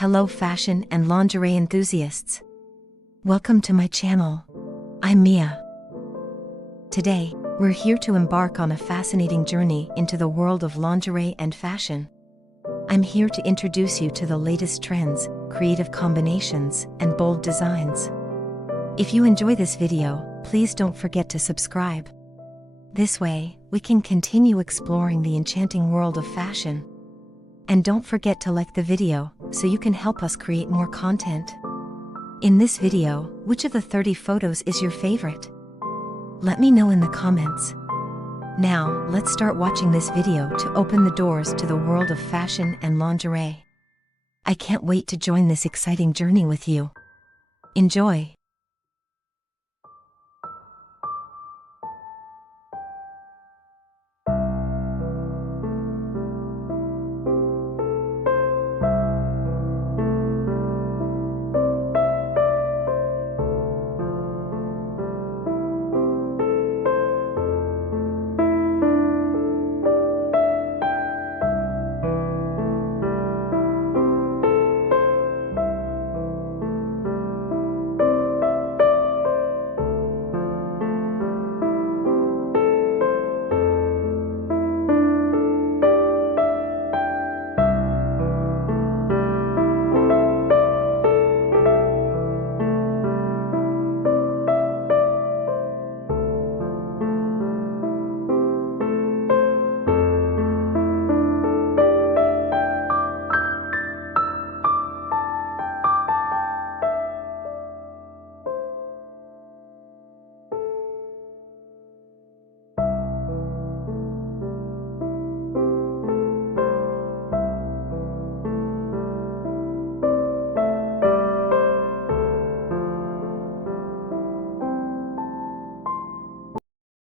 Hello fashion and lingerie enthusiasts. Welcome to my channel. I'm Mia. Today, we're here to embark on a fascinating journey into the world of lingerie and fashion. I'm here to introduce you to the latest trends, creative combinations, and bold designs. If you enjoy this video, please don't forget to subscribe. This way, we can continue exploring the enchanting world of fashion. And don't forget to like the video, so you can help us create more content. In this video, which of the 30 photos is your favorite? Let me know in the comments. Now, let's start watching this video to open the doors to the world of fashion and lingerie. I can't wait to join this exciting journey with you. Enjoy!